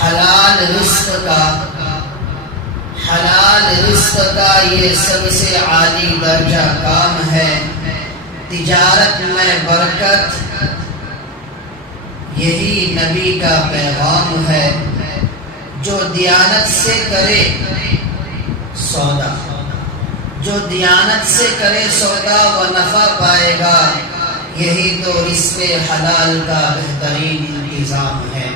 حلال رزق کا یہ سب سے عالی درجہ کام ہے۔ تجارت میں برکت، یہی نبی کا پیغام ہے۔ جو دیانت سے کرے سودا، جو دیانت سے کرے سودا و نفع پائے گا، یہی تو رزق حلال کا بہترین انتظام ہے۔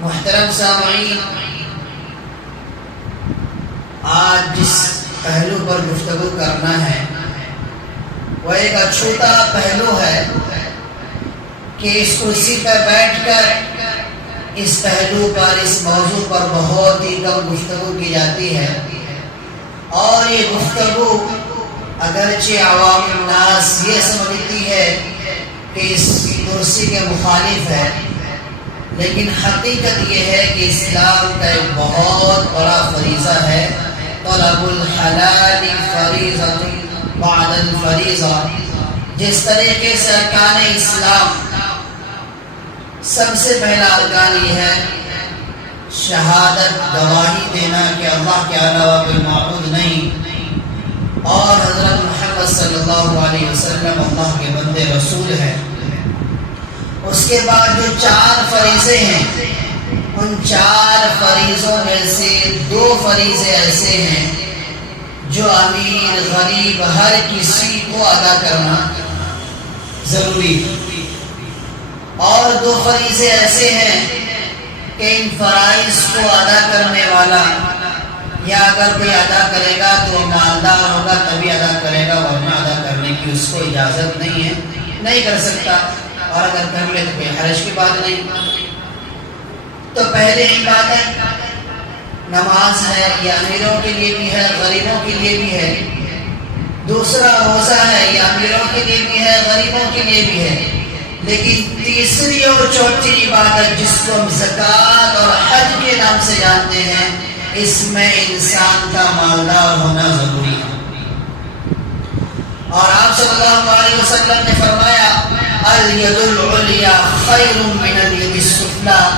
محترم سامعین، آج جس پہلو پر گفتگو کرنا ہے وہ ایک اچھوتا پہلو ہے کہ اس کرسی پر بیٹھ کر اس پہلو پر، اس موضوع پر بہت ہی کم گفتگو کی جاتی ہے، اور یہ گفتگو اگرچہ عوام الناس یہ سمجھتی ہے کہ اس کرسی کے مخالف ہے، لیکن حقیقت یہ ہے کہ اسلام کا ایک بہت بڑا فریضہ ہے، طلب الحلال فریضۃ بعد الفریضہ۔ جس طریقے سے ارکان اسلام سب سے پہلا ارکان یہ ہے شہادت، گواہی دینا کہ اللہ کے علاوہ کوئی معبود نہیں، اور حضرت محمد صلی اللہ علیہ وسلم اللہ کے بندے رسول ہیں۔ اس کے بعد جو 4 فریضے ہیں، ان 4 فریضوں میں سے 2 فریضے ایسے ہیں جو امیر غریب ہر کسی کو ادا کرنا ضروری ہے، اور 2 فریضے ایسے ہیں کہ ان فرائض کو ادا کرنے والا، یا اگر کوئی ادا کرے گا تو وہ مالدار ہوگا تبھی ادا کرے گا، ورنہ ادا کرنے کی اس کو اجازت نہیں ہے، نہیں کر سکتا، اور اگر کر لے تو کوئی حرج کی بات نہیں۔ تو پہلے ہی بات ہے نماز ہے، یہ امیروں کے لیے بھی ہے، غریبوں کے لیے بھی ہے۔ دوسرا روزہ ہے، یہ امیروں کے لیے بھی ہے، غریبوں کے لیے بھی ہے۔ لیکن تیسری اور چوتھی عبادت جس کو ہم زکوٰۃ اور حج کے نام سے جانتے ہیں، اس میں انسان کا مالدار ہونا ضروری ہے۔ اور آپ صلی اللہ علیہ وسلم نے فرمایا الید العلیٰ خیر من الید السفلیٰ،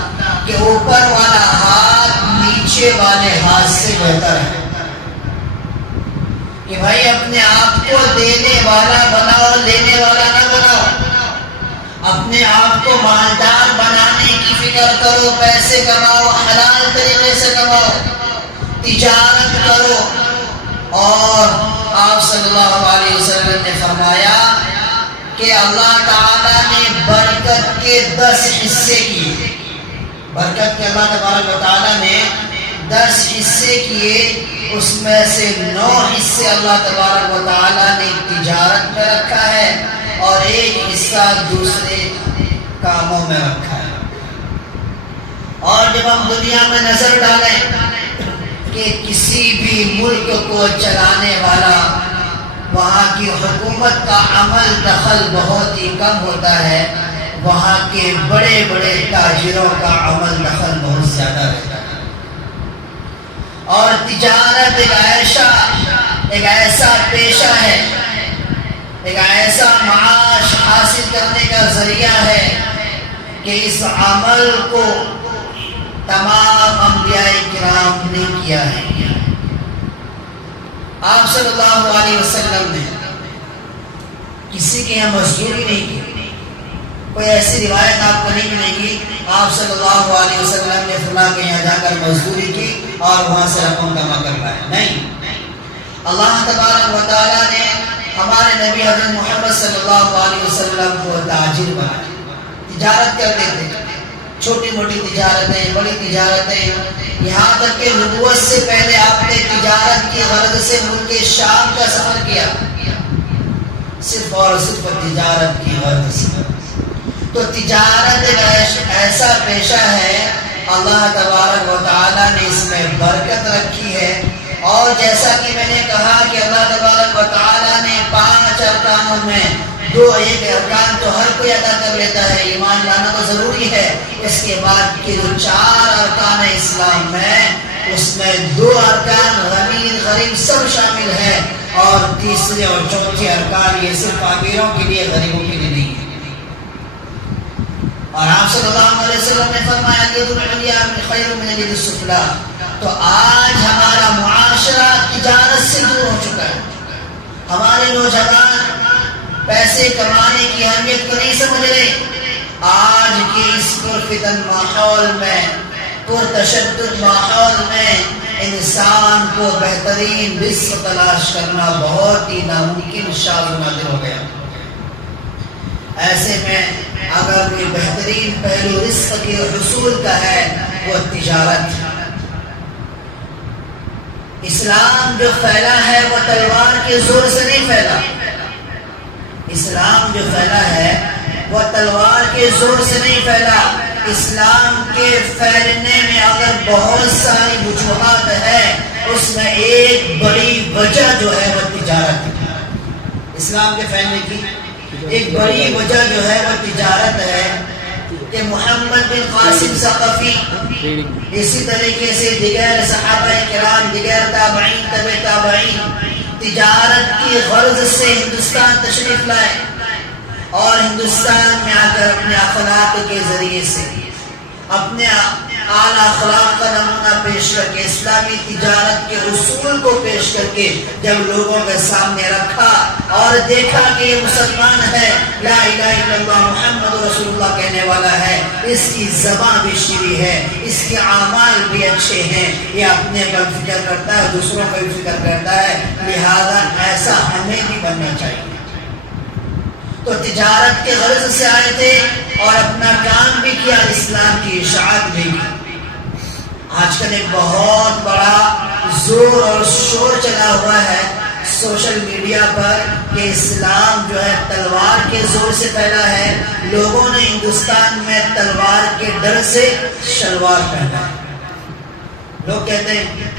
کہ اوپر والا ہاتھ نیچے والے ہاتھ سے بہتر ہے۔ کہ بھائی اپنے آپ کو دینے والا بناؤ، لینے والا نہ بناؤ۔ اپنے آپ کو مالدار بنانے کی فکر کرو، پیسے کماؤ، حلال طریقے سے کماؤ، تجارت کرو۔ اور آپ صلی اللہ علیہ وسلم نے فرمایا کہ اللہ تعالیٰ نے برکت کے 10 حصے کیے، برکت کے اللہ تبارک و تعالیٰ نے 10 حصے کیے، اس میں سے 9 حصے اللہ تبارک و تعالیٰ نے تجارت میں رکھا ہے، اور 1 حصہ دوسرے کاموں میں رکھا ہے۔ اور جب ہم دنیا میں نظر ڈالیں کہ کسی بھی ملک کو چلانے والا، وہاں کی حکومت کا عمل دخل بہت ہی کم ہوتا ہے، وہاں کے بڑے بڑے تاجروں کا عمل دخل بہت زیادہ رہتا ہے۔ اور تجارت ایک ایسا پیشہ ہے، ایک ایسا معاش حاصل کرنے کا ذریعہ ہے کہ اس عمل کو تمام انبیاء کرام نے کیا ہے۔ آپ صلی اللہ علیہ وسلم نے کسی کے یہاں مزدوری نہیں کی، کوئی ایسی روایت آپ کو نہیں ملے گی آپ صلی اللہ علیہ وسلم نے فلاں کے یہاں جا کر مزدوری کی اور وہاں سے رقم کما کر لائے، نہیں۔ اللہ تبارک و تعالیٰ نے ہمارے نبی حضرت محمد صلی اللہ علیہ وسلم کو تاجر بنایا، تجارت کرتے تھے، چھوٹی موٹی تجارتیں، بڑی تجارتیں، یہاں تک کہ نبوت سے پہلے آپ نے تجارت کی غرض سے ملک شام کا سفر کیا، صرف اور صرف تجارت کی غرض سے۔ تو تجارت ایک ایسا پیشہ ہے، اللہ تبارک و تعالیٰ نے اس میں برکت رکھی ہے۔ اور جیسا کہ میں نے کہا کہ اللہ تبارک و تعالیٰ نے 5 ارکانوں میں 2 ایک ارکان تو ہر کوئی ادا کر لیتا ہے، ایمان لانا تو ضروری ہے، اس کے بعد کے جو 4 ارکان اسلام میں، اس میں 2 ارکان امیر غریب سب شامل ہے، اور تیسرے اور چوتھے ارکان یہ صرف امیروں کے لیے، غریبوں کے لیے نہیں ہے۔ اور آپ صلی اللہ علیہ وسلم نے فرمایا الید العلیٰ خیر من الید السفلیٰ. تو آج ہمارا معاشرہ تجارت سے دور ہو چکا ہے. ہمارے نوجوان پیسے کمانے کی اہمیت کو نہیں سمجھ رہے. آج کے اس پرفتن ماحول میں، پرتشدد ماحول میں انسان کو بہترین رزق تلاش کرنا بہت ہی ناممکن شاذ و نادر ہو گیا. ایسے میں اگر کوئی بہترین پہلو رزق کے حصول کا ہے وہ تجارت. اسلام جو پھیلا ہے وہ تلوار کے زور سے نہیں پھیلا. اسلام جو پھیلا ہے وہ تلوار کے زور سے نہیں پھیلا. اسلام کے پھیلنے میں اگر بہت ساری وجوہات ہے، اس میں ایک بڑی وجہ جو ہے وہ تجارت ہے. اسلام کے پھیلنے کی ایک بڑی وجہ جو ہے وہ تجارت ہے کہ محمد بن قاسم ثقفی، اسی طریقے سے دیگر صحابہ کرام، دیگر تابعین، تبع تابعین تجارت کی غرض سے ہندوستان تشریف لائے اور ہندوستان میں آ کر اپنے اخلاق کے ذریعے سے، اپنے اعلیٰ اخلاق کا نمونہ پیش کر کے، اسلامی تجارت کے اصول کو پیش کر کے جب لوگوں کے سامنے رکھا اور دیکھا کہ یہ مسلمان ہے، لا الہ الا اللہ محمد رسول اللہ کہنے والا ہے، اس کی زبان بھی شیریں ہے، اس کے اعمال بھی اچھے ہیں، یہ اپنے پر فکر کرتا ہے، دوسروں پر بھی فکر کرتا ہے، لہذا ایسا ہمیں بھی بننا چاہیے. تو تجارت کے غرض سے آئے تھے اور اپنا کام بھی کیا، اسلام کی اشاعت بھی کی. آج کل ایک بہت بڑا زور اور شور چلا ہوا ہے سوشل میڈیا پر کہ اسلام جو ہے تلوار کے زور سے پھیلا ہے. لوگوں نے ہندوستان میں تلوار کے ڈر سے شلوار پہنا ہے. لوگ کہتے ہیں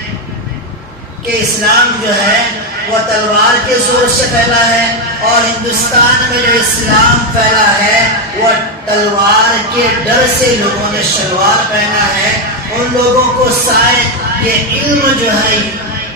کہ اسلام جو ہے وہ تلوار کے زور سے پھیلا ہے اور ہندوستان میں جو اسلام پھیلا ہے وہ تلوار کے ڈر سے لوگوں نے شلوار پہنا ہے. ان لوگوں کو شاید یہ علم جو ہے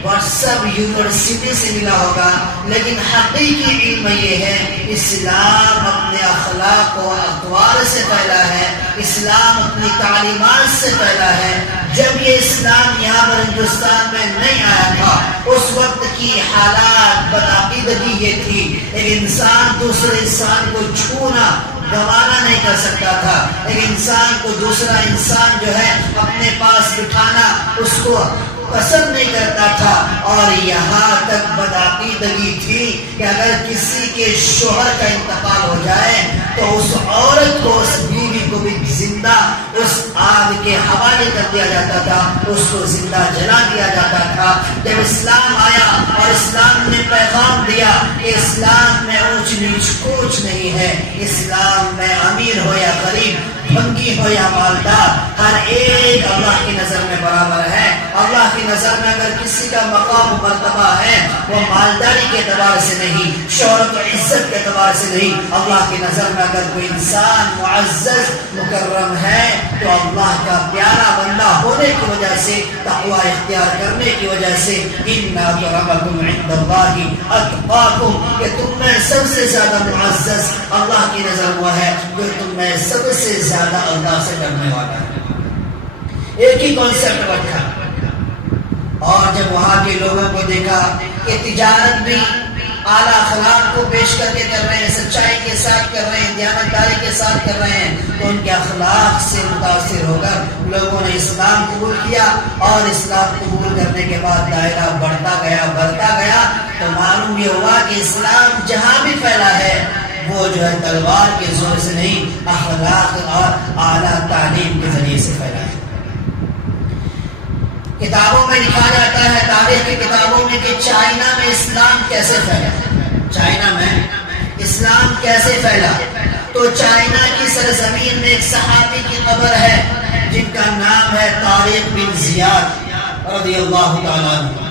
واٹس ایپ یونیورسٹی سے ملا ہوگا، لیکن حقیقی علم یہ ہے اسلام اپنے اخلاق و اقوال سے پھیلا ہے، اسلام اپنی تعلیمات سے پھیلا ہے. جب یہ اسلام یہاں پر ہندوستان میں نہیں آیا تھا، اس وقت کی حالات بدعقیدگی یہ تھی، ایک انسان دوسرے انسان کو چھونا گوارا نہیں کر سکتا تھا. ایک انسان کو دوسرا انسان جو ہے اپنے پاس بٹھانا اس کو پسند نہیں کرتا تھا. اور یہاں تک بدعقیدگی تھی کہ اگر کسی کے شوہر کا انتقال ہو جائے تو اس عورت کو، اس بیوی کو بھی زندہ اس آگ کے حوالے کر دیا جاتا تھا، اس کو زندہ جلا دیا جاتا تھا. جب اسلام آیا اور اسلام نے پیغام دیا کہ اسلام میں اونچ نیچ کوچ نہیں ہے، اسلام میں امیر ہو یا غریب، بھنگی ہو یا مالدار، ہر ایک اللہ کی نظر میں برابر ہے. اللہ کی نظر میں اگر کسی کا مقام و مرتبہ ہے وہ مالداری کے اعتبار سے نہیں، شہرت و عزت کے اعتبار سے نہیں. اللہ کی نظر میں اگر کوئی انسان معزز مکرم ہے تو اللہ کا پیارا بندہ ہونے کی وجہ سے، تقوی اختیار کرنے کی وجہ سے. ان اکرمکم عند اللہ اتقاکم، کہ تم میں سب سے زیادہ معزز اللہ کی نظر وہ ہے جو تم میں سب سے زیادہ اللہ سے ڈرنے والا ہے. ایک ہی کانسیپٹ رکھا. اور جب وہاں کے لوگوں کو دیکھا کہ تجارت بھی اعلیٰ اخلاق کو پیش کر کے کر رہے ہیں، سچائی کے ساتھ کر رہے ہیں، دیانتداری کے ساتھ کر رہے ہیں، تو ان کے اخلاق سے متاثر ہو کر لوگوں نے اسلام قبول کیا. اور اسلام قبول کرنے کے بعد دائرہ بڑھتا گیا تو معلوم یہ ہوا کہ اسلام جہاں بھی پھیلا ہے وہ جو ہے تلوار کے زور سے نہیں، اخلاق اور اعلیٰ تعلیم کے ذریعے سے پھیلا ہے. کتابوں میں لکھا جاتا ہے، تاریخ کی کتابوں میں، کہ چائنا میں اسلام کیسے پھیلا. چائنا میں اسلام کیسے پھیلا؟ تو چائنا کی سرزمین میں ایک صحابی کی قبر ہے جن کا نام ہے طارق بن زیاد رضی اللہ تعالیٰ عنہ.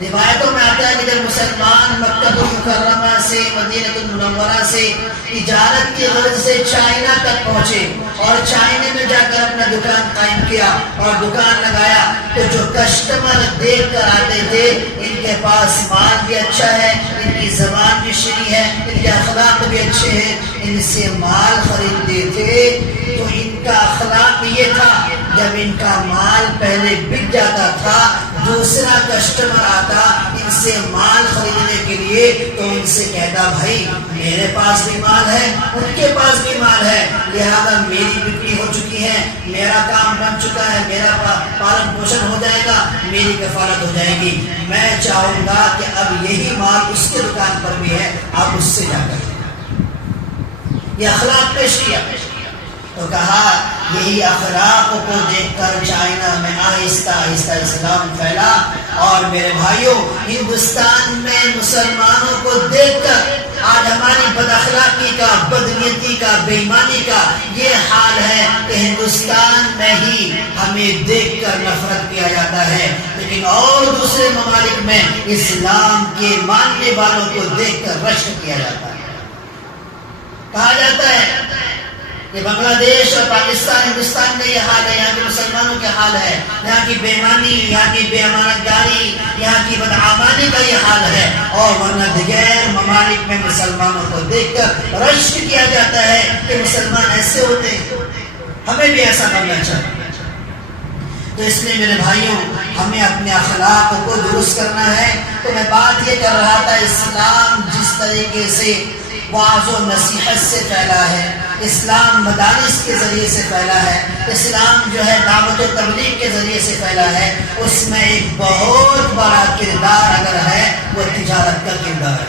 روایتوں میں آتا ہے کہ جب مسلمان مکہ المکرمہ سے مدینہ المنورہ سے تجارت کی غرض سے چائنا تک پہنچے اور چائنا میں جا کر اپنا دکان قائم کیا اور دکان لگایا، تو جو کسٹمر دیکھ کر آتے تھے ان کے پاس مال بھی اچھا ہے، ان کی زبان بھی شریح ہے، ان کے اخلاق بھی اچھے ہیں، ان سے مال خریدتے تھے، تو ان کا اخلاق یہ تھا جب ان کا مال پہلے بک جاتا تھا دوسرا کسٹمر آتا ان سے مال خریدنے کے لیے تو ان سے کہتا بھائی میرے پاس بھی مال ہے ان کے پاس بھی مال ہے، لہذا میری بکری ہو چکی ہے، میرا کام بن چکا ہے، میرا پالن پوشن ہو جائے گا، میری کفالت ہو جائے گی، میں چاہوں گا کہ اب یہی مال اس کے دکان پر بھی ہے، آپ اس سے جا کر یہ اخلاق پیش کیا۔ تو کہا یہی اخلاق کو دیکھ کر چائنا میں آہستہ آہستہ اسلام پھیلا، اور میرے بھائیوں ہندوستان میں مسلمانوں کو دیکھ کر آج ہماری بد اخلاقی کا، بدنیتی کا، بے ایمانی کا یہ حال ہے کہ ہندوستان میں ہی ہمیں دیکھ کر نفرت کیا جاتا ہے، لیکن اور دوسرے ممالک میں اسلام کے ماننے والوں کو دیکھ کر رشک کیا جاتا ہے۔ کہا جاتا ہے کہ بنگلہ دیش اور پاکستان ہندوستان میں یہ حال ہے، یہاں کے مسلمانوں کے حال ہے، یہاں کی بے ایمانی، یہاں کی بے امانت داری، یہاں کی بدعمالی کا یہ حال ہے، اور ورنہ دیگر ممالک میں مسلمانوں کو دیکھ کر رشک کیا جاتا ہے کہ مسلمان ایسے ہوتے ہیں، ہمیں بھی ایسا کرنا چاہیے۔ تو اس لیے میرے بھائیوں ہمیں اپنے اخلاق کو درست کرنا ہے۔ تو میں بات یہ کر رہا تھا اسلام جس طریقے سے وعظ و نصیحت سے پھیلا ہے، اسلام مدارس کے ذریعے سے پھیلا ہے، اسلام جو ہے دعوت و تبلیغ کے ذریعے سے پھیلا ہے، اس میں ایک بہت بڑا کردار اگر ہے وہ تجارت کا کردار ہے،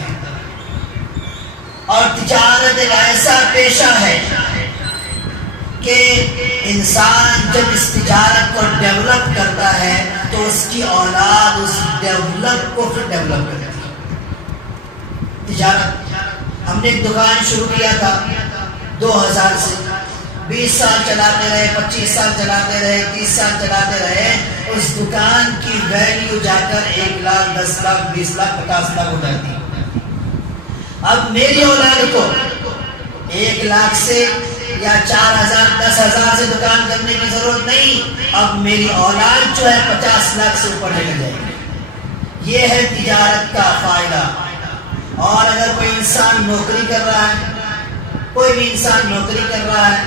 اور تجارت ایک ایسا پیشہ ہے کہ انسان جب اس تجارت کو ڈیولپ کرتا ہے تو اس کی اولاد اس ڈیولپ کو پھر ڈیولپ کرتی ہے۔ تجارت ہم نے ایک دکان شروع کیا تھا 2000 سے، 20 سال چلاتے رہے، 25 سال چلاتے رہے، 30 سال چلاتے رہے، اس دکان کی ویلیو جا کر 1 لاکھ 10 لاکھ 20 لاکھ 50 لاکھ ہو جاتی ہے۔ اب میری اولاد کو 1 لاکھ سے یا 4000 10,000 سے دکان کرنے کی ضرورت نہیں، اب میری اولاد جو ہے 50 لاکھ سے اوپر لے جائے گی۔ یہ ہے تجارت کا فائدہ۔ اور اگر کوئی انسان نوکری کر رہا ہے، کوئی بھی انسان نوکری کر رہا ہے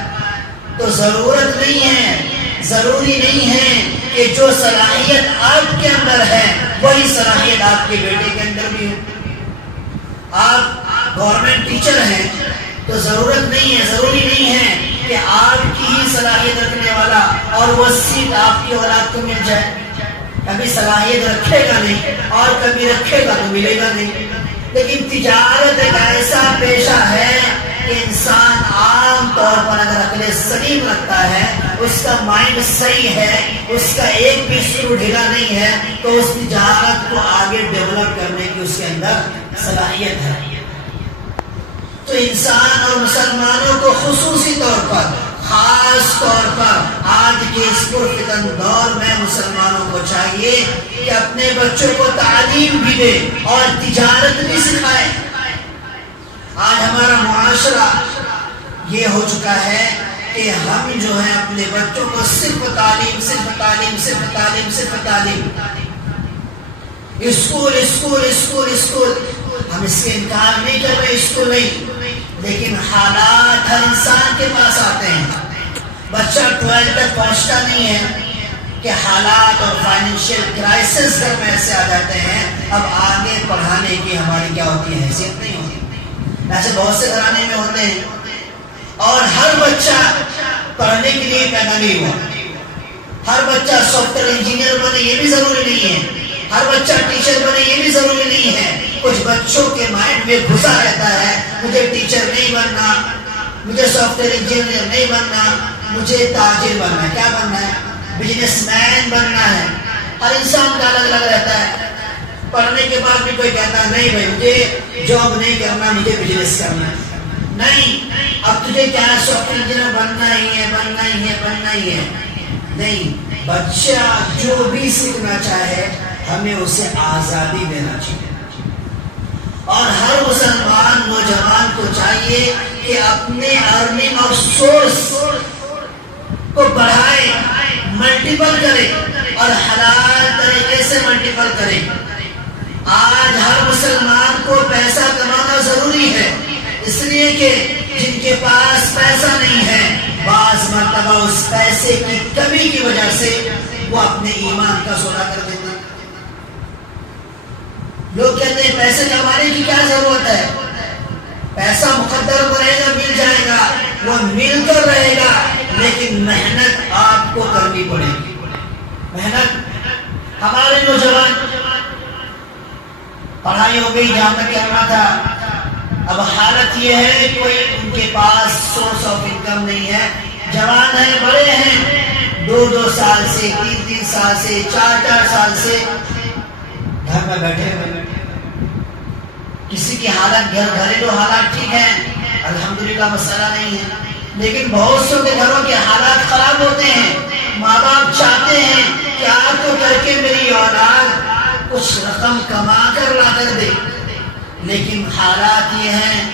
تو ضروری نہیں ہے کہ جو صلاحیت آپ کے اندر ہے وہی صلاحیت آپ کے بیٹے کے اندر بھی ہو۔ آپ گورنمنٹ ٹیچر ہیں تو ضروری نہیں ہے کہ آپ کی ہی صلاحیت رکھنے والا اور وہ سیٹ آپ کی اولاد کو مل جائے۔ کبھی صلاحیت رکھے گا نہیں اور کبھی رکھے گا تو ملے گا نہیں۔ لیکن تجارت ایک ایسا پیشہ ہے کہ انسان عام طور پر اگر عقل سلیم رکھتا ہے، اس کا مائنڈ صحیح ہے، اس کا ایک بھی شروع ڈھیلا نہیں ہے، تو اس تجارت کو آگے ڈیولپ کرنے کی اس کے اندر صلاحیت ہے۔ تو انسان اور مسلمانوں کو خصوصی طور پر، خاص طور پر آج کے اس پرفتن دور میں مسلمانوں کو چاہیے کہ اپنے بچوں کو تعلیم بھی دے اور تجارت بھی سکھائے۔ آج ہمارا معاشرہ یہ ہو چکا ہے کہ ہم جو ہے اپنے بچوں کو صرف تعلیم، اسکول، ہم اس کے انکار نہیں کر رہے، اسکول نہیں، لیکن حالات ہر انسان کے پاس آتے ہیں۔ بچہ 12 تک پہنچتا نہیں ہے کہ حالات اور فائنینشیل کرائسس گھر میں ایسے آ جاتے ہیں، اب آگے پڑھانے کی ہماری کیا ہوتی ہے، حیثیت نہیں ہوتی۔ ایسے بہت سے گھرانے میں ہوتے ہیں، اور ہر بچہ پڑھنے کے لیے پیدا نہیں ہوا۔ ہر بچہ سافٹ ویئر انجینئر بنے یہ بھی ضروری نہیں ہے، ہر بچہ ٹیچر بنے یہ بھی ضروری نہیں ہے۔ کچھ بچوں کے مائنڈ میں گھسا رہتا ہے مجھے ٹیچر نہیں بننا، مجھے سافٹ ویئر انجینئر نہیں بننا، مجھے تاجر بننا ہے۔ کیا بننا ہے؟ بزنس مین بننا ہے۔ ہر انسان کا الگ الگ رہتا ہے۔ پڑھنے کے بعد بھی کوئی کہتا ہے نہیں بھائی مجھے جاب نہیں کرنا، مجھے بزنس کرنا ہے۔ نہیں، اب تجھے کیا سافٹ ویئر انجینئر بننا ہی ہے۔ نہیں، بچہ جو بھی سیکھنا چاہے ہمیں اسے آزادی دینا چاہیے، اور ہر مسلمان نوجوان کو چاہیے کہ اپنے ارننگ آف سورس کو بڑھائے، ملٹیپل کرے اور حلال طریقے سے ملٹیپل کرے۔ آج ہر مسلمان کو پیسہ کمانا ضروری ہے، اس لیے کہ جن کے پاس پیسہ نہیں ہے بعض مرتبہ اس پیسے کی کمی کی وجہ سے وہ اپنے ایمان کا سودا کر دیتا۔ لوگ کہتے ہیں پیسے کمانے کی کیا ضرورت ہے، پیسہ مقدر کو رہے گا، مل جائے گا، وہ مل کر رہے گا، لیکن محنت آپ کو کرنی پڑے گی۔ محنت ہمارے نوجوان، پڑھائی ہو گئی جہاں تک کرنا تھا، اب حالت یہ ہے کوئی ان کے پاس سورس آف انکم نہیں ہے، جوان ہیں، بڑے ہیں، 2 سال سے، 3 سال سے، 4 سال سے گھر میں بیٹھے ہوئے۔ کسی کی حالت گھریلو حالات ٹھیک ہے، الحمدللہ مسئلہ نہیں ہے، لیکن بہت سو کے گھروں کے حالات خراب ہوتے ہیں۔ ماں باپ چاہتے ہیں کہ آپ کو کر کے میری اولاد کچھ رقم کما کر لا کر دے، لیکن حالات یہ ہیں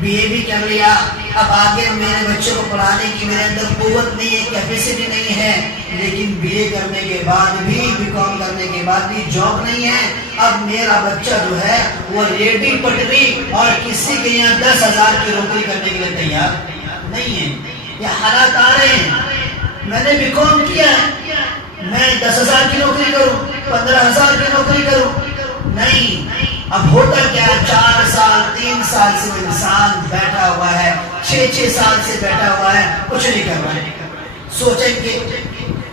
بی اے بھی کر لیا، اب آگے میرے بچوں کو پڑھانے کی میرے اندر قوت نہیں ہے، کیپیسٹی نہیں ہے، لیکن بی اے کرنے کے بعد بھی، بی کام کرنے کے بعد بھی جاب نہیں ہے۔ اب میرا بچہ جو ہے وہ ریڈی پٹری اور کسی کے یہاں 10,000 کی نوکری کرنے کے لیے تیار نہیں ہے۔ یہ حالات آ رہے ہیں۔ میں نے بی کام کیا ہے، میں 10,000 کی نوکری کروں، 15,000 کی نوکری کروں، نہیں۔ اب ہوتا کیا، 4 سال 3 سال سے انسان بیٹھا ہوا ہے، 6 سال سے بیٹھا ہوا ہے، کچھ نہیں کر رہا ہے۔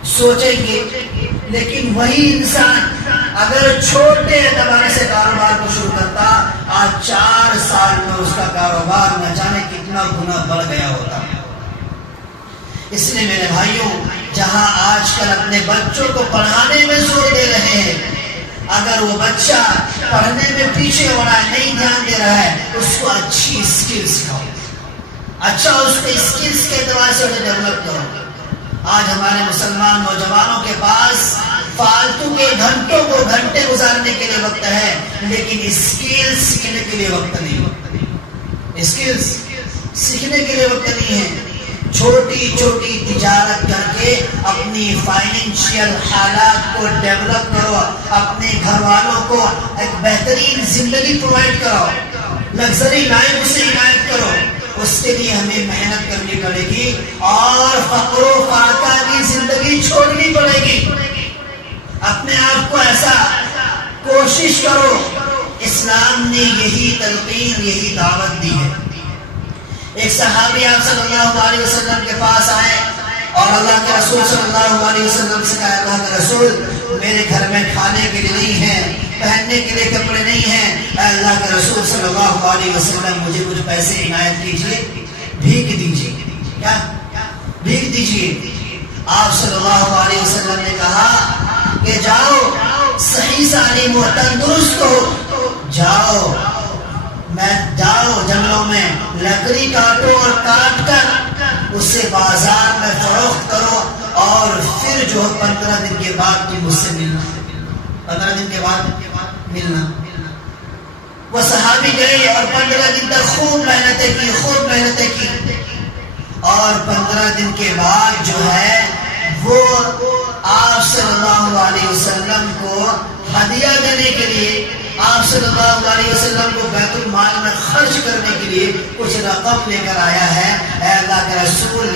سوچیں گے، لیکن وہی انسان اگر چھوٹے اعتبار سے کاروبار کو شروع کرتا، آج 4 سال میں اس کا کاروبار نہ جانے کتنا گنا بڑھ گیا ہوتا۔ اس لیے میرے بھائیوں، جہاں آج کل اپنے بچوں کو پڑھانے میں زور دے رہے ہیں، اگر وہ بچہ پڑھنے میں پیچھے ہو رہا ہے، نہیں دھیان دے رہا ہے، اس کو اچھی اسکل سکھاؤ، اچھا اس کے اسکلس کے اعتبار سے انہیں ڈیولپ کرو۔ آج ہمارے مسلمان نوجوانوں کے پاس فالتو کے گھنٹے گزارنے کے لیے وقت ہے، لیکن اسکل سیکھنے کے لیے وقت نہیں، اسکلس سیکھنے کے لیے وقت نہیں ہے۔ چھوٹی تجارت کر کے اپنی فائنینشیل حالات کو ڈیولپ کرو، اپنے گھر والوں کو ایک بہترین زندگی پرووائڈ کرو، لگژری لائف اسے عنایت کرو۔ اس کے لیے ہمیں محنت کرنی پڑے گی اور فقر و فاقہ کی زندگی چھوڑنی پڑے گی۔ اپنے آپ کو ایسا کوشش کرو، اسلام نے یہی تلقین، یہی دعوت دی ہے۔ ایک صحابی آپ صلی اللہ علیہ وسلم کے پاس آئے اور اللہ کے رسول صلی اللہ علیہ وسلم سے کہا، اللہ کے رسول میرے گھر میں کھانے کے لیے نہیں ہے، پہننے کے لیے کپڑے نہیں ہیں، اے اللہ کے رسول صلی اللہ علیہ وسلم مجھے کچھ پیسے عنایت کیجیے، بھیک دیجیے، کیا بھیک دیجیے۔ آپ صلی اللہ علیہ وسلم نے کہا کہ جاؤ، صحیح سالم و تندرست ہو، جاؤ جنگلوں میں لکڑی کاٹو اور کاٹ کر اسے بازار میں فروخت کرو، اور پھر جو 15 دن کے بعد تم مجھ سے ملنا، 15 دن کے بعد ملنا۔ وہ صحابی گئے اور 15 دن تک خوب محنتیں کی، اور 15 دن کے بعد جو ہے وہ آپ صلی اللہ علیہ وسلم کو ہدیہ دینے کے لیے، آپ صلی اللہ علیہ وسلم کو بیت المال میں خرچ کرنے کے لیے کچھ رقم لے کر آیا ہے۔ اے اللہ کے رسول،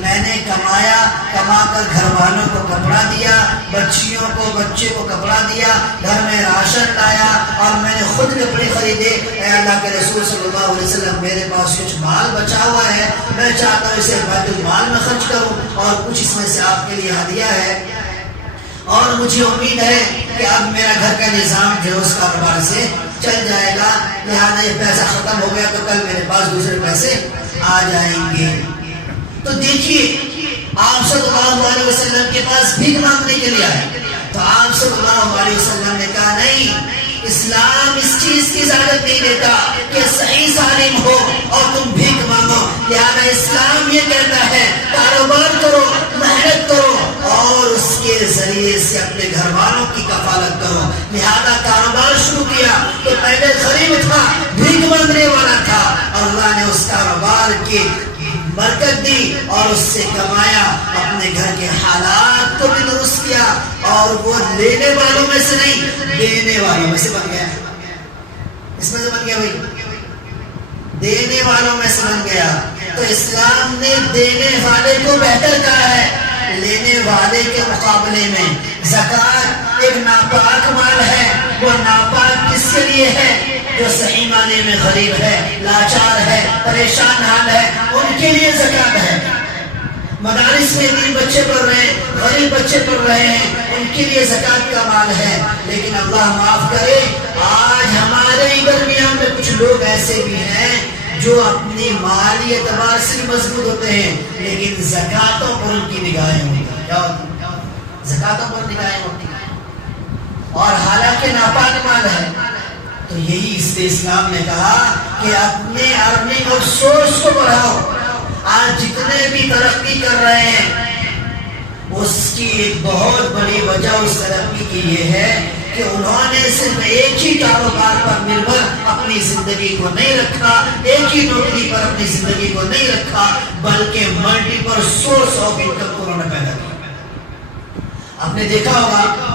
میں نے کما کر گھر والوں کو کپڑا دیا، بچے کو کپڑا دیا، گھر میں راشن لایا، اور میں نے خود کپڑے خریدے۔ اے اللہ کے رسول صلی اللہ علیہ وسلم، میرے پاس کچھ مال بچا ہوا ہے، میں چاہتا ہوں اسے بیت المال میں خرچ کروں، اور کچھ اس میں سے آپ کے لیے ہدیہ ہے، اور مجھے امید ہے کہ اب میرا گھر کا نظام جو ہے اس کاروبار سے چل جائے گا، لہٰذا یہ پیسہ ختم ہو گیا تو کل میرے پاس دوسرے پیسے آ جائیں گے۔ تو دیکھیے، آپ صلی اللہ علیہ وسلم کے پاس بھیک مانگنے کے لیے آئے، تو آپ صلی اللہ علیہ وسلم نے کہا نہیں، اسلام اس چیز کی اجازت نہیں دیتا کہ صحیح سالم ہو اور تم بھیک مانگو، لہٰذا اسلام یہ کہتا ہے کاروبار کرو، محنت کرو، اور اس کے ذریعے سے اپنے گھر والوں کی کفالت کفالت کرو. لہذا کاروبار شروع کیا تو پہلے غریب تھا, بھیک مانگنے والا تھا, اللہ نے اس کاروبار کی برکت دی اور اس سے کمایا, اپنے گھر کے حالات کو بھی درست کیا, اور وہ لینے والوں میں سے نہیں دینے والوں میں سے بن گیا. اس میں سے بن گیا بھائی, دینے والوں میں سے بن گیا. تو اسلام نے دینے والے کو بہتر کہا ہے لینے والے کے مقابلے میں. زکوٰۃ ایک ناپاک مال ہے. وہ ناپاک کس کے لیے ہے؟ جو صحیح معنی میں غریب ہے, لاچار ہے, پریشان حال ہے, ان کے لیے زکوٰۃ ہے. مدارس میں یتیم بچے پڑھ رہے ہیں, غریب بچے پڑھ رہے ہیں, ان کے لیے زکوٰۃ کا مال ہے. لیکن اللہ معاف کرے, آج ہمارے درمیان میں کچھ لوگ ایسے بھی ہیں جو اپنی مالی اعتبار سے مضبوط ہوتے ہیں, لیکن زکوٰتوں پر ان کی نگاہیں ہوتی ہیں. زکوٰتوں پر نگاہیں ہوتی ہیں, اور حالانکہ ناپاک مال ہے. تو یہی اس سے اسلام نے کہا کہ اپنے ارننگ اور سورس کو بڑھاؤ. آج جتنے بھی ترقی کر رہے ہیں, اس کی ایک بہت بڑی وجہ اس ترقی کی یہ ہے کہ انہوں نے صرف ایک ہی کاروبار پر نربھر اپنی زندگی کو نہیں رکھا, ایک ہی نوکری پر اپنی زندگی کو نہیں رکھا, بلکہ ملٹیپل سورس آف انکم کو انہوں نے پیدا کیا. آپ نے دیکھا ہوگا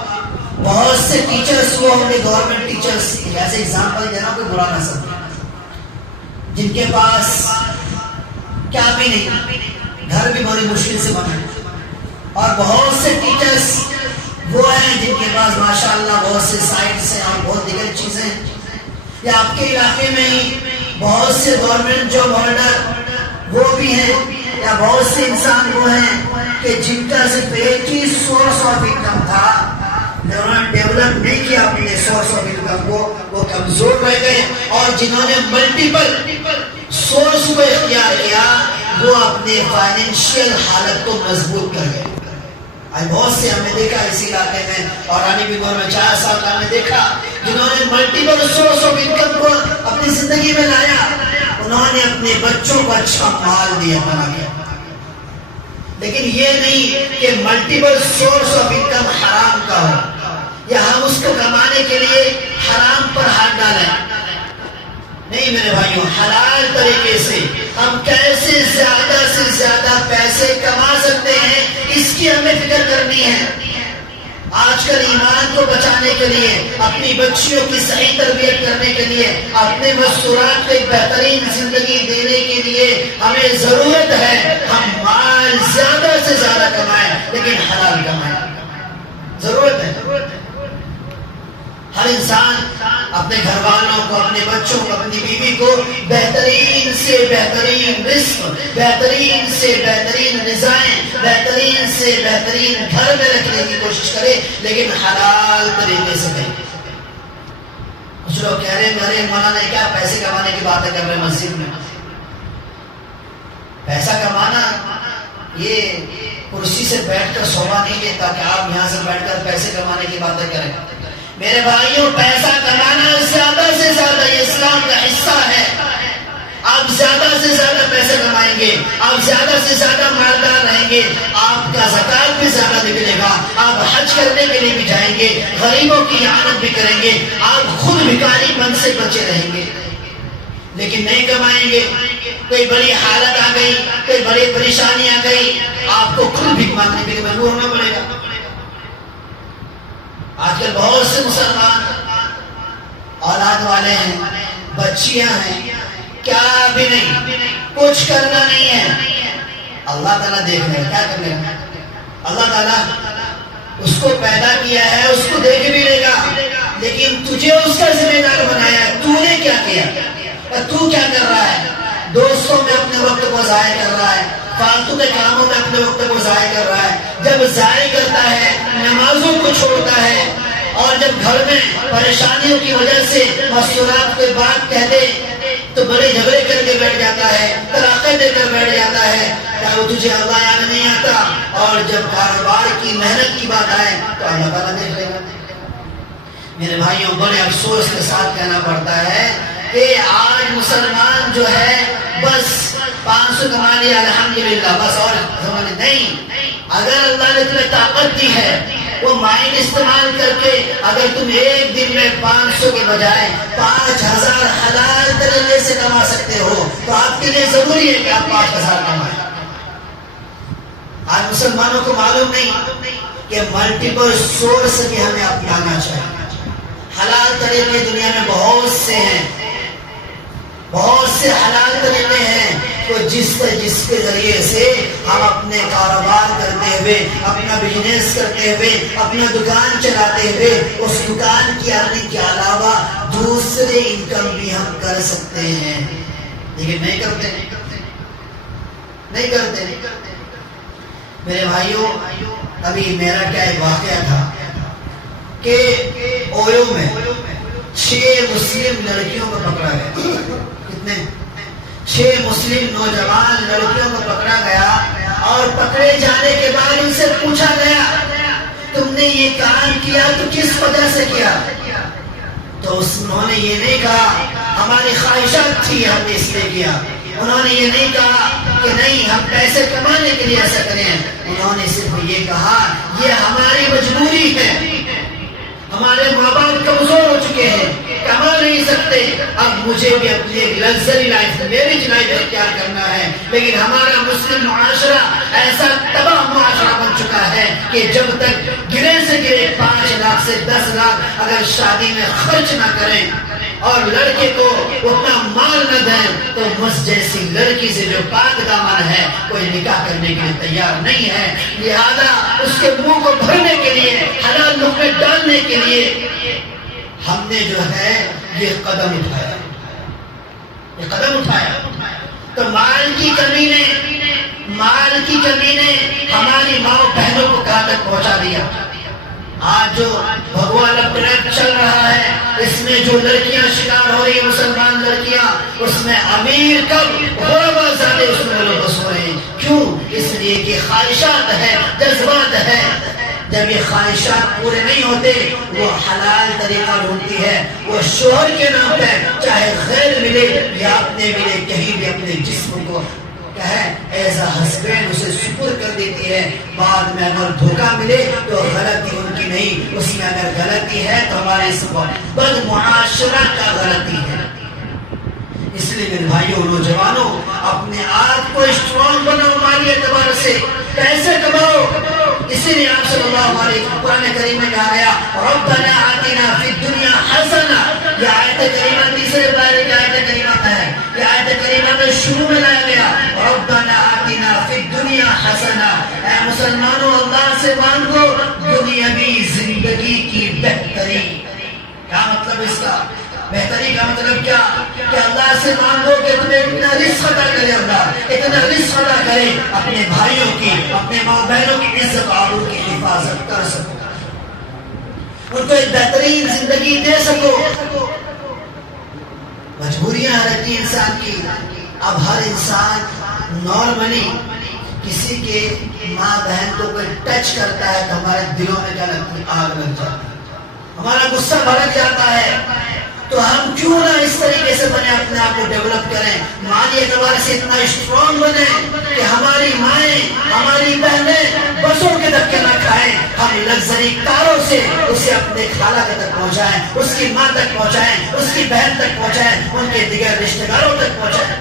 بہت سے ٹیچرز وہ ہوں گے, گورنمنٹ ٹیچرز, ایسے ایگزامپل دینا کوئی برا نہ سمجھے, جن کے پاس کیا بھی نہیں, گھر بھی بڑی مشکل سے بنا, اور بہت سے ٹیچرز وہ ہیں جن کے پاس ماشاءاللہ بہت سے سائٹس ہیں اور بہت دیگر چیزیں ہیں. یا آپ کے علاقے میں ہی بہت سے گورنمنٹ جاب ہولڈر وہ بھی ہیں, یا بہت سے انسان وہ ہیں کہ جن کا صرف ایک ہی سورس آف انکم تھا, انہوں نے ڈیولپ نہیں کیا اپنے سورس آف انکم کو, وہ کمزور رہ گئے, اور جنہوں نے ملٹیپل سورس کو اختیار کیا وہ اپنے فائنینشیل حالت کو مضبوط کر گئے. آج بہت سے ہم نے دیکھا اسی علاقے میں, اور رانی بھی دور میں 4 سال کا ہم نے دیکھا جنہوں نے ملٹیپل سورس آف انکم کو اپنی زندگی میں لایا, انہوں نے اپنے بچوں کو اچھا مال دیا, بنا دیا. لیکن یہ نہیں کہ ملٹیپل سورس آف انکم حرام کا ہو, یا ہم اس کو کمانے کے لیے حرام پر ہاتھ ڈالیں. نہیں میرے بھائیوں, حلال طریقے سے ہم کیسے زیادہ سے زیادہ پیسے کما سکتے ہیں, اس کی ہمیں فکر کرنی ہے. آج کل ایمان کو بچانے کے لیے, اپنی بچیوں کی صحیح تربیت کرنے کے لیے, اپنے مستورات کو ایک بہترین زندگی دینے کے لیے ہمیں ضرورت ہے ہم مال زیادہ سے زیادہ کمائیں, لیکن حلال کمائیں. ضرورت ہے. ہر انسان اپنے گھر والوں کو, اپنے بچوں کو, اپنی بیوی کو بہترین سے بہترین رزق, بہترین سے بہترین غذائیں, بہترین سے بہترین گھر میں رکھنے کی کوشش کرے, لیکن حلال طریقے سے کرے. کچھ لوگ کہہ رہے ہیں ارے مولانا کیا پیسے کمانے کی باتیں کر رہے ہیں مسجد میں. پیسہ کمانا یہ کرسی سے بیٹھ کر سونا نہیں دیتا کہ آپ یہاں سے بیٹھ کر پیسے کمانے کی باتیں کریں. میرے بھائیوں, پیسہ کمانا زیادہ سے زیادہ یہ اسلام کا حصہ ہے. آپ زیادہ سے زیادہ پیسے کمائیں گے, آپ زیادہ سے زیادہ مالدار رہیں گے, آپ کا زکوٰۃ بھی زیادہ نکلے گا, آپ حج کرنے کے لیے بھی جائیں گے, غریبوں کی اعانت بھی کریں گے, آپ خود بھکاری پن سے بچے رہیں گے. لیکن نہیں کمائیں گے, کوئی بڑی حالت آ گئی, کوئی بڑی پریشانی آ گئی, آپ کو خود بھیک مانگنے کے لیے مجبور ہونا پڑے گا. آج کل بہت سے مسلمان اولاد والے ہیں, بچیاں ہیں, کیا بھی نہیں, کچھ کرنا نہیں ہے. اللہ تعالیٰ دیکھ رہے کیا کر لے گا. اللہ تعالیٰ اس کو پیدا کیا ہے, اس کو دیکھ بھی لے گا, لیکن تجھے اس کا ذمہ دار بنایا ہے. تو نے کیا کیا, تو کیا کر رہا ہے؟ دوستوں میں اپنے وقت کو ضائع کر رہا ہے, فالتو کے کاموں میں اپنے وقت کو ضائع کر رہا ہے. جب ضائع کرتا ہے, نمازوں کو چھوڑتا ہے, اور جب گھر میں پریشانیوں کی وجہ سے مستورات کوئی بات کہہ دے تو بڑے جھگڑے کر کے بیٹھ جاتا ہے, طلاقیں دے کر بیٹھ جاتا ہے. کیا وہ تجھے اللہ یاد نہیں آتا؟ اور جب کاروبار کی محنت کی بات آئے تو اللہ تعالیٰ دیکھ لے گا. میرے بھائیوں, بڑے افسوس کے ساتھ کہنا پڑتا ہے کہ آج مسلمان جو ہے بس 500 کما لیا الحمدللہ بس, اور نہیں. اگر اللہ نے تمہیں طاقت دی ہے, وہ مائنڈ استعمال کر کے اگر تم ایک دن میں 500 کے بجائے 5000 حلال طریقے سے کما سکتے ہو تو آپ کے لیے ضروری ہے کہ آپ 5000 کمائیں۔ آج مسلمانوں کو معلوم نہیں کہ ملٹیپل سورس بھی ہمیں اپنانا چاہیے۔ حلال طریقے دنیا میں بہت سے ہیں، بہت سے حلال طریقے ہیں تو جس کے ذریعے سے ہم اپنے کاروبار کرتے ہوئے، اپنا بزنس کرتے ہوئے، اپنا دکان چلاتے ہوئے اس دکان کی ارننگ کے علاوہ دوسرے انکم بھی ہم کر سکتے ہیں، لیکن نہیں کرتے۔ میرے بھائیوں، ابھی میرا کیا ایک واقعہ تھا کہ اویو میں 6 مسلم لڑکیوں کو پکڑا گیا۔ کتنے؟ 6 مسلم نوجوان لڑکیوں کو پکڑا گیا، اور پکڑے جانے کے بعد ان سے پوچھا گیا تم نے یہ کام کیا تو کس وجہ سے کیا؟ تو انہوں نے یہ نہیں کہا ہماری خواہشات تھی ہم نے اس لیے کیا، انہوں نے یہ نہیں کہا کہ نہیں ہم پیسے کمانے کے لیے ایسا کریں، انہوں نے صرف یہ کہا یہ ہماری مجبوری ہے، ہمارے ماں باپ کمزور ہو چکے ہیں، کما نہیں سکتے، اب مجھے بھی اپنی لگژری لائف، میری لائف اختیار کرنا ہے۔ لیکن ہمارا مسلم معاشرہ ایسا تباہ معاشرہ بن چکا ہے کہ جب تک گرے سے گرے 5 لاکھ سے 10 لاکھ اگر شادی میں خرچ نہ کریں اور لڑکے کو اتنا مال نہ دیں تو مجھ جیسی لڑکی سے جو پاک دامن ہے کوئی نکاح کرنے کے لیے تیار نہیں ہے۔ لہذا اس کے منہ کو بھرنے کے لیے، حلال لقمے ڈالنے کے لیے ہم نے جو ہے یہ قدم اٹھایا، تو مال کی کمی نے ہماری ماں بہنوں کو کہاں تک پہنچا دیا۔ آج جو بھگوا والا ٹریپ چل رہا ہے اس میں جو لڑکیاں شکار ہو رہی ہیں، مسلمان لڑکیاں، اس میں امیر کم غربا زیادہ اس میں ملوث ہو رہے ہیں۔ کیوں؟ اس لیے کہ خواہشات ہے، جذبات ہے۔ جب یہ خواہشات پورے نہیں ہوتے وہ حلال طریقہ ڈھونڈتی ہے، وہ شوہر کے نام پہ چاہے غیر ملے یا اپنے ملے کہیں بھی اپنے جسم کو ایز اے ہسبینڈ اسے سپر کر دیتی ہے۔ بعد میں اگر دھوکہ ملے تو غلطی ان کی نہیں، اس میں اگر غلطی ہے تو ہمارے اس بد معاشرہ کا غلطی ہے۔ اس لیے میرے بھائیوں نوجوانوں، اپنے آپ کو اسٹرانگ بناؤ، مالی اعتبار سے پیسے کماؤ۔ اسی لیے آپ صلی اللہ علیہ وسلم قرآن کریم میں کہا گیا ربنا آتنا فی الدنیا حسنہ، یہ آیت کریمہ تیسرے پارے کی آیت کریمہ ہے، یہ آیت کریمہ میں شروع میں لایا گیا ربنا آتنا فی الدنیا حسنہ۔ اے مسلمانوں اللہ سے مانگو دنیاوی زندگی کی بہتری۔ کیا مطلب اس کا؟ بہتری کا مطلب کیا؟ کہ اللہ سے مانگو کہ تمہیں اتنا رزق عطا کرے، اللہ اتنا رزق عطا کرے اپنے بھائیوں کی، اپنے ماں بہنوں کی عزت و آبرو کی حفاظت کر سکو، ان کو ایک بہترین زندگی دے سکو۔ مجبوریاں رہتی انسان کی۔ اب ہر انسان نارملی کسی کے ماں بہن کو کوئی ٹچ کرتا ہے تو ہمارے دلوں میں کیا لگتی ہے؟ آگ لگ جاتی ہے، ہمارا غصہ بھڑک جاتا ہے۔ تو ہم کیوں نہ اس طریقے سے بنے، اپنے آپ کو ڈیولپ کریں، مالی اعتبار سے اتنا اسٹرانگ بنے کہ ہماری مائیں، ہماری بہنیں بسوں کے دھکے نہ کھائیں، ہم لگژری کاروں سے اسے اپنے خالہ تک پہنچائیں، اس کی ماں تک پہنچائیں، اس کی بہن تک پہنچائیں، ان کے دیگر رشتہ داروں تک پہنچائیں۔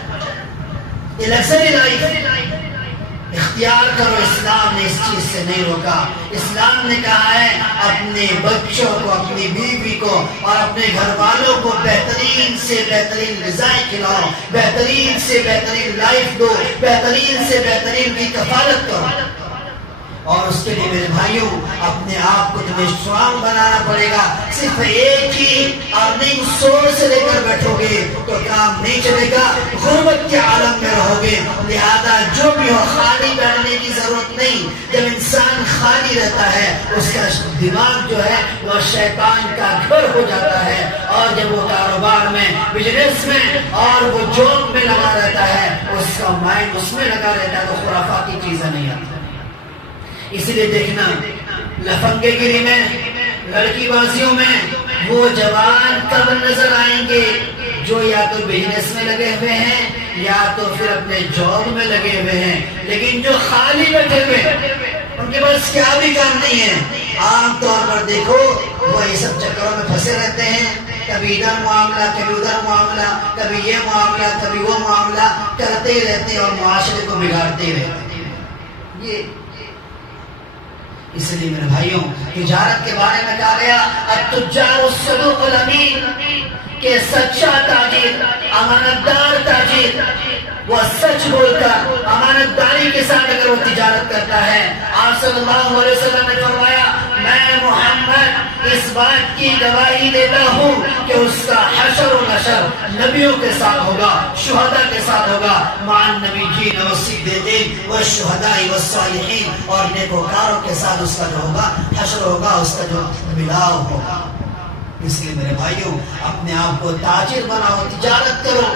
یہ لگژری لائف اختیار کرو، اسلام نے اس چیز سے نہیں روکا۔ اسلام نے کہا ہے اپنے بچوں کو، اپنی بیوی کو اور اپنے گھر والوں کو بہترین سے بہترین غذائیں کھلاؤ، بہترین سے بہترین لائف دو، بہترین سے بہترین کی کفالت کرو۔ اور اس کے لیے میرے بھائیوں اپنے آپ کو تمہیں اسٹرانگ بنانا پڑے گا۔ صرف ایک ہی ارننگ سورس سے لے کر بیٹھو گے تو کام نہیں چلے گا، غربت کے عالم میں رہو گے۔ لہذا جو بھی ہو خالی بیٹھنے کی ضرورت نہیں۔ جب انسان خالی رہتا ہے اس کا دماغ جو ہے وہ شیطان کا گھر ہو جاتا ہے، اور جب وہ کاروبار میں، بزنس میں اور وہ جاب میں لگا رہتا ہے اس کا مائنڈ اس میں لگا رہتا ہے تو خرافاتی چیزیں نہیں آتی۔ اسی لیے دیکھنا لفنگے گیری میں، لڑکی بازیوں میں وہ جوان کب نظر آئیں گے جو یا تو بزنس میں لگے ہوئے ہیں یا تو پھر اپنے جاب میں لگے ہوئے ہیں، لیکن جو خالی بیٹھے ہوئے ان کے پاس کیا بھی کام نہیں ہے، عام طور پر دیکھو وہ یہ سب چکروں میں پھنسے رہتے ہیں، کبھی ادھر معاملہ، کبھی ادھر معاملہ، کبھی یہ معاملہ، کبھی وہ معاملہ کرتے رہتے ہیں اور معاشرے کو بگاڑتے رہتے ہیں۔ یہ اس لیے میرے بھائیوں، تجارت کے بارے میں کہا گیا التجار الصدوق الامین، کہ سچا تاجر، امانت دار تاجر، وہ سچ بول کر امانت داری کے ساتھ اگر وہ تجارت کرتا ہے، آپ صلی اللہ علیہ وسلم نے فرمایا میں محمد اس بات کی گواہی دیتا ہوں کہ اس کا حشر و نشر نبیوں کے ساتھ ہوگا، شہداء کے ساتھ ہوگا، مع النبیین والصدیقین والشہداء والصالحین، اور نیکوکاروں کے ساتھ اس کا جو ہوگا حشر ہوگا، اس کا جو ملاؤ ہوگا۔ اس لیے میرے بھائیوں اپنے آپ کو تاجر بناؤ، تجارت کرو۔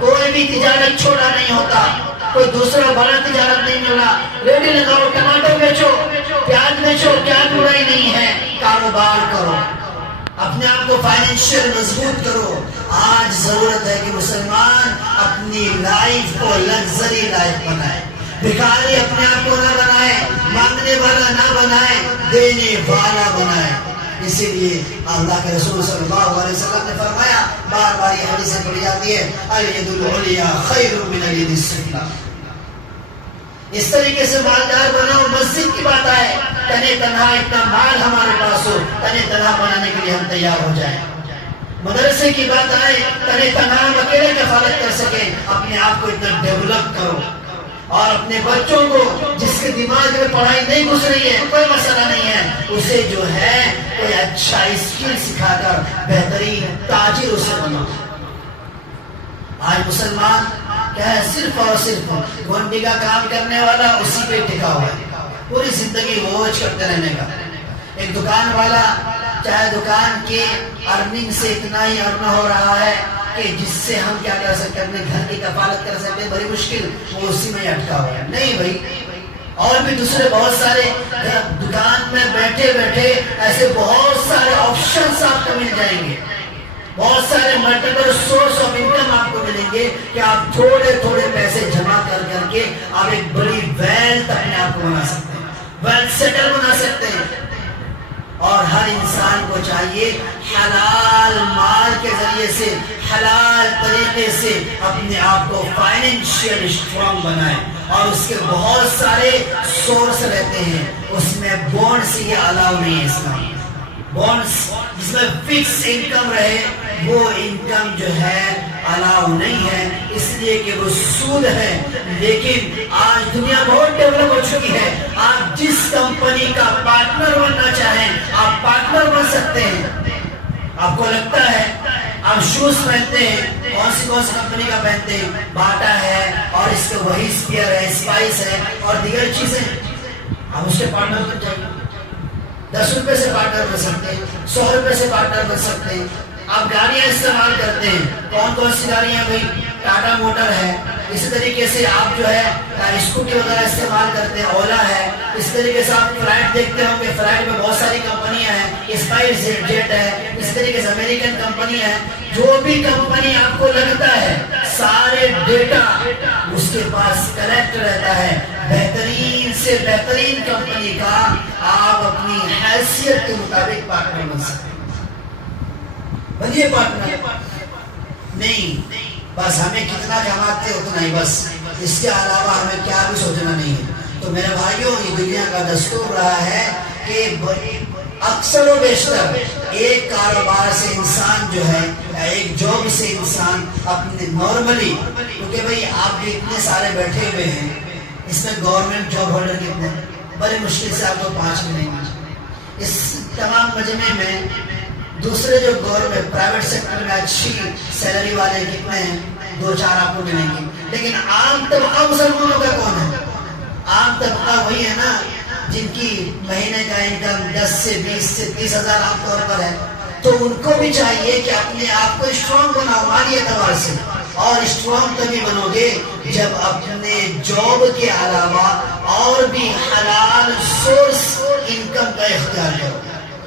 کوئی بھی تجارت چھوٹا نہیں ہوتا، کوئی دوسرا بڑا تجارت نہیں ملا۔ ریڈی لگاؤ، ٹماٹر بیچو، پیاز بیچو، کیا برائی نہیں ہے، کاروبار کرو، اپنے آپ کو فائنینشیل مضبوط کرو۔ آج ضرورت ہے کہ مسلمان اپنی لائف کو لگژری لائف بنائے، بھکاری اپنے آپ کو نہ بنائے، مانگنے والا نہ بنائے، دینے والا بنائے۔ اسی لیے اللہ کے رسول صلی اللہ علیہ وسلم نے فرمایا، بار بار یہ حدیثیں پڑھی جاتی ہے، الید العلیٰ خیر من الید السفلیٰ۔ اس طریقے سے مالدار بناؤ۔ مسجد کی بات آئے، تنے تنہا اتنا مال ہمارے پاس ہو، تنے تنہا بنانے کے لیے ہم تیار ہو جائیں۔ مدرسے کی بات آئے، تنے تنہا ہم اکیلے کفالت کر سکیں، اپنے آپ کو اتنا ڈیولپ کرو، اور اپنے بچوں کو جس کے دماغ میں پڑھائی نہیں گھس رہی ہے، کوئی مسئلہ نہیں ہے، اسے جو ہے کوئی اچھا اسکل سکھا کر بہترین تاجر اسے بناؤ۔ آج مسلمان کیا ہے، صرف اور صرف گھنٹی کا کام کرنے والا اسی پہ ٹکا ہوا ہے، پوری زندگی موج کرتے رہنے کا۔ ایک دکان والا چاہے دکان کی ارننگ سے اتنا ہی ارن ہو رہا ہے کہ جس سے ہم کیا کر سکتے ہیں، اپنے گھر کی کفالت کر سکتے ہیں، بڑی مشکل، وہ اسی میں اٹکا ہوا ہے۔ نہیں بھائی، اور بھی دوسرے بہت سارے دکان میں بیٹھے بیٹھے ایسے بہت سارے آپشنز آپ کو مل جائیں گے، بہت سارے ملٹیپل سورس آف انکم آپ کو ملیں گے کہ آپ تھوڑے تھوڑے پیسے جمع کر کر کے آپ ایک بڑی ویلتھ اپنے آپ کو بنا سکتے ہیں، ویلتھ سیٹل بنا سکتے ہیں۔ اور ہر انسان کو چاہیے حلال مال کے ذریعے سے، حلال طریقے سے اپنے آپ کو فائنینشیل اسٹرانگ بنائے، اور اس کے بہت سارے سورس رہتے ہیں، اس میں بونڈز یہ الاؤ نہیں ہے اسلام۔ بونڈز جس میں فکس انکم رہے وہ انکم جو ہے الاؤ نہیں ہے، اس لیے کہ وہ سود ہے۔ لیکن آج دنیا بہت ڈیولپ ہو چکی ہے، آپ جس کمپنی کا پارٹنر بننا چاہیں آپ پارٹنر بن سکتے ہیں۔ آپ کو لگتا ہے آپ شوز پہنتے ہیں، کون سی کمپنی کا پہنتے ہیں، باٹا ہے، اور اس کے وہی اسپیئر ہے، اسپائس ہے، اور دیگر چیزیں، آپ اس کے پارٹنر بن جائیں گے۔ 10 روپے سے پارٹنر بن سکتے ہیں، 100 روپے سے پارٹنر بن سکتے ہیں۔ آپ گاڑیاں استعمال کرتے ہیں، کون سی گاڑیاں؟ بھائی ٹاٹا موٹر ہے، اسی طریقے سے آپ جو ہے اسکوٹی وغیرہ استعمال کرتے ہیں، اولا ہے، اس طریقے سے آپ فلائٹ دیکھتے ہوں گے، فلائٹ میں بہت ساری کمپنیاں ہیں، اسپائس جیٹ ہے، اس طریقے سے امریکن کمپنی ہے۔ جو بھی کمپنی آپ کو لگتا ہے سارے ڈیٹا اس کے پاس کلیکٹ رہتا ہے، بہترین سے بہترین کمپنی کا آپ اپنی حیثیت کے مطابق پارٹنر بن سکتے ہیں۔ بنیے پارٹنر، نہیں بس ہمیں کتنا کماتے اتنا ہی، بس اس کے علاوہ ہمیں کیا بھی سوچنا نہیں ہے۔ تو میرے بھائیوں، یہ دنیا کا دستور رہا ہے کہ اکثر و بیشتر ایک کاروبار سے انسان جو ہے، ایک جاب سے انسان اپنے نارملی، کیونکہ بھائی آپ بھی اتنے سارے بیٹھے ہوئے ہیں، اس میں گورنمنٹ جاب ہولڈر کتنے، بڑی مشکل سے آپ کو 5 ملیں گے۔ اس تمام مجمع میں دوسرے جو گورنمنٹ پرائیویٹ سیکٹر میں اچھی سیلری والے کتنے ہیں، 2-4 آپ کو ملیں گے۔ لیکن عام طبقہ مسلمانوں کا کون ہے؟ عام طبقہ وہی ہے نا جن کی مہینے کا انکم 10 سے 20 سے 30 ہزار عام طور پر ہے۔ تو ان کو بھی چاہیے کہ اپنے آپ کو اسٹرانگ بناؤ مالی اعتبار سے، اور اسٹرانگ تبھی بنو گے جب اپنے جاب کے علاوہ اور بھی حلال سورس انکم کا اختیار کرو،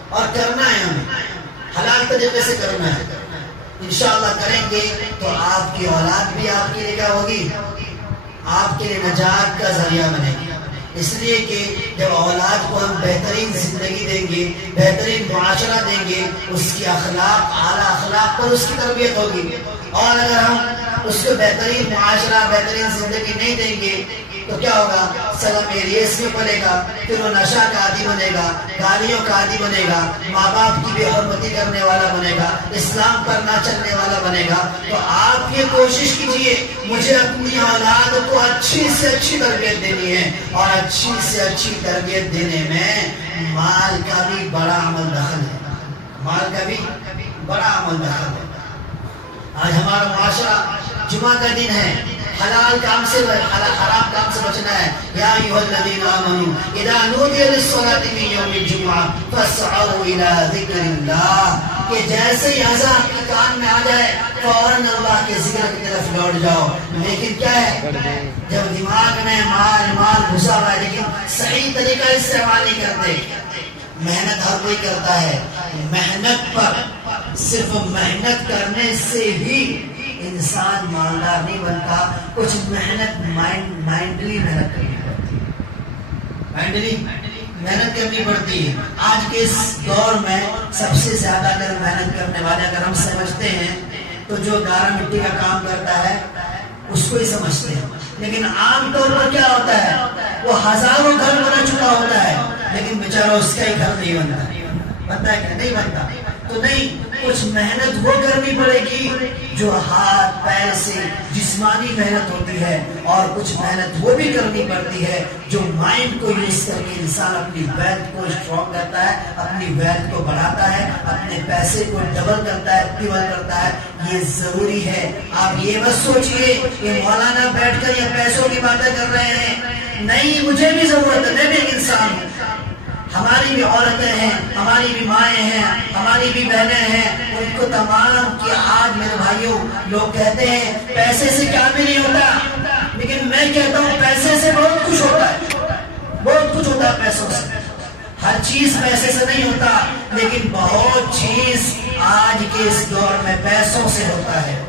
اور کرنا ہے ہمیں حلال طریقے سے کرنا ہے۔ انشاءاللہ کریں گے تو آپ کی اولاد بھی آپ کی نگاہ ہوگی، آپ کے لیے نجات کا ذریعہ بنے گی۔ اس لیے کہ جب اولاد کو ہم بہترین زندگی دیں گے، بہترین معاشرہ دیں گے، اس کی اخلاق، اعلیٰ اخلاق پر اس کی تربیت ہوگی. اور اگر ہم اس کو بہترین معاشرہ، بہترین زندگی نہیں دیں گے تو کیا ہوگا؟ سلام ایریس میں پڑے گا، پھر وہ نشہ کا عادی بنے گا، گالیوں کا عادی بنے گا، ماں باپ کی بے حرمتی کرنے والا بنے گا، اسلام پر نہ چلنے والا بنے گا. تو آپ یہ کوشش کیجئے مجھے اپنی اولاد کو اچھی سے اچھی تربیت دینی ہے، اور اچھی سے اچھی تربیت دینے میں مال کا بھی بڑا عمل دخل ہے. مال کا بھی بڑا عمل دخل ہے. آج ہمارا معاشرہ جمعہ کا دن ہے، حلال کام سے حرام کام سے بچنا ہے. یا ایھا الذین آمنوا اذا نودی للصلاۃ من یوم الجمعہ فاسعوا الی ذکر اللہ، کہ جیسے ہی اذان کے کان میں آ جائے فوراً اللہ کے ذکر کی طرف لوٹ جاؤ. لیکن کیا ہے، جب دماغ میں مال گھسا ہوا ہے لیکن صحیح طریقہ استعمال نہیں کرتے. محنت ہر کوئی کرتا ہے، محنت پر صرف محنت کرنے سے ہی انسان مالدار نہیں بنتا. کچھ محنت مائنڈلی محنت کرنی پڑتی ہے، مائنڈلی محنت کرنی پڑتی ہے. آج کے اس دور میں سب سے زیادہ اگر محنت کرنے والے اگر ہم سمجھتے ہیں تو جو گارا مٹی کا کام کرتا ہے اس کو ہی سمجھتے ہیں. لیکن عام طور پر کیا ہوتا ہے، وہ ہزاروں گھر بنا چکا ہوتا ہے لیکن بیچارہ اس کا ہی گھر نہیں بنتا ہے کہ نہیں بنتا. تو نہیں، کچھ محنت وہ کرنی پڑے گی جو ہاتھ پیر سے جسمانی محنت ہوتی ہے، اور کچھ محنت وہ بھی کرنی پڑتی ہے جو مائنڈ کو یوز کر کے انسان اپنی ویلتھ کو اسٹرانگ کرتا ہے، اپنی ویلتھ کو بڑھاتا ہے، اپنے پیسے کو ڈبل کرتا ہے، ٹریبل کرتا ہے. یہ ضروری ہے. آپ یہ بس سوچئے کہ مولانا بیٹھ کر یہ پیسوں کی باتیں کر رہے ہیں. نہیں، مجھے بھی ضرورت ہے، میں بھی ایک انسان ہوں. ہماری بھی عورتیں ہیں، ہماری بھی مائیں ہیں، ہماری بھی بہنیں ہیں. ان کو تمام کی آج میرے بھائیوں لوگ کہتے ہیں پیسے سے کیا بھی نہیں ہوتا، لیکن میں کہتا ہوں پیسے سے بہت کچھ ہوتا ہے. بہت کچھ ہوتا ہے پیسوں سے. ہر چیز پیسے سے نہیں ہوتا، لیکن بہت چیز آج کے اس دور میں پیسوں سے ہوتا ہے.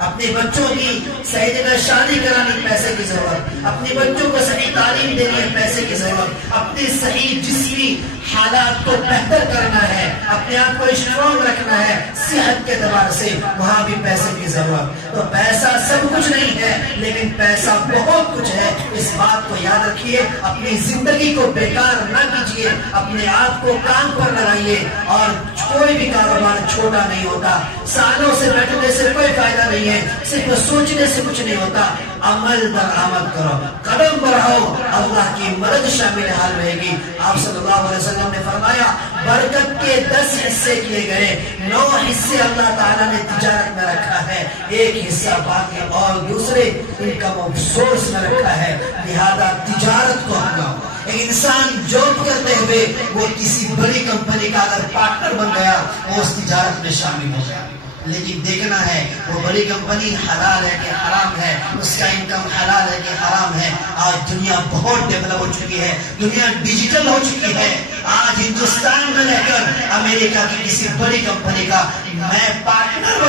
اپنے بچوں کی صحیح جگہ شادی کرانی پیسے کی ضرورت، اپنے بچوں کو صحیح تعلیم دینی ہے پیسے کی ضرورت، اپنی صحیح جسمی حالات کو بہتر کرنا ہے، اپنے آپ کو اسٹرانگ رکھنا ہے صحت کے اعتبار سے، وہاں بھی پیسے کی ضرورت. تو پیسہ سب کچھ نہیں ہے لیکن پیسہ بہت کچھ ہے. اس بات کو یاد رکھیے، اپنی زندگی کو بیکار نہ کیجیے، اپنے آپ کو کام پر لگائیے. اور کوئی بھی کاروبار چھوٹا نہیں ہوتا، سالوں سے بیٹھنے سے کوئی فائدہ نہیں ہے، صرف سوچنے سے کچھ نہیں ہوتا. عمل در آمد کرو، قدم بڑھاؤ، اللہ کی مدد شامل حال رہے گی. آپ صلی اللہ علیہ وسلم نے فرمایا برکت کے 10 حصے کیے گئے، 9 حصے اللہ تعالیٰ نے تجارت میں رکھا ہے، 1 حصہ باقی اور دوسرے انکم آف سورس میں رکھا ہے. لہذا تجارت کو اپناؤ. ایک انسان جاب کرتے ہوئے وہ کسی بڑی کمپنی کا اگر پارٹنر بن گیا وہ اس تجارت میں شامل ہو گیا، لیکن دیکھنا ہے وہ بڑی کمپنی حلال ہے کہ حرام ہے، اس کا انکم حلال ہے کہ حرام ہے. آج دنیا بہت ڈیولپ ہو چکی ہے، دنیا ڈیجیٹل ہو چکی ہے. آج ہندوستان میں رہ کر امریکہ کی کسی بڑی کمپنی کا میں پارٹنر